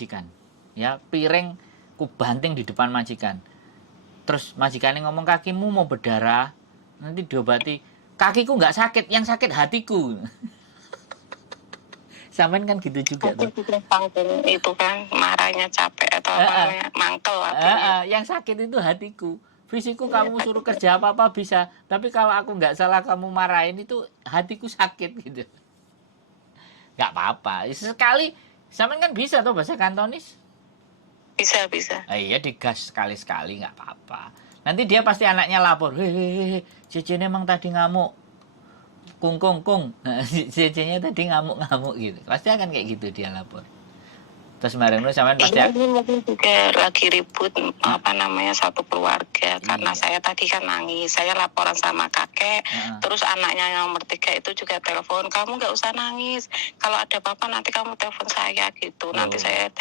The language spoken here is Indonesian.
majikan. Ya, piring ku banting di depan majikan. Terus majikannya ngomong, kakimu mau berdarah, nanti diobati. Kakiku nggak sakit, yang sakit hatiku. Sampean kan gitu juga tuh. Itu kan marahnya capek atau apa namanya, mangkel hatinya. Yang sakit itu hatiku. Fisikku kamu suruh kerja apa-apa bisa, tapi kalau aku nggak salah kamu marahin itu hatiku sakit gitu. Nggak apa-apa. Sekali, sampean kan bisa tuh bahasa Kantonis. Bisa. Iya digas sekali-sekali nggak apa-apa. Nanti dia pasti anaknya lapor, hehehe, cecenya emang tadi ngamuk, kung, cecenya tadi ngamuk gitu. Pasti akan kayak gitu dia lapor. Terus kemarin sampean pasti ini mungkin juga lagi ribut apa namanya satu keluarga karena saya tadi kan nangis, saya laporan sama kakek, terus anaknya yang nomor 3 itu juga telepon, kamu nggak usah nangis, kalau ada apa-apa nanti kamu telepon saya gitu, nanti saya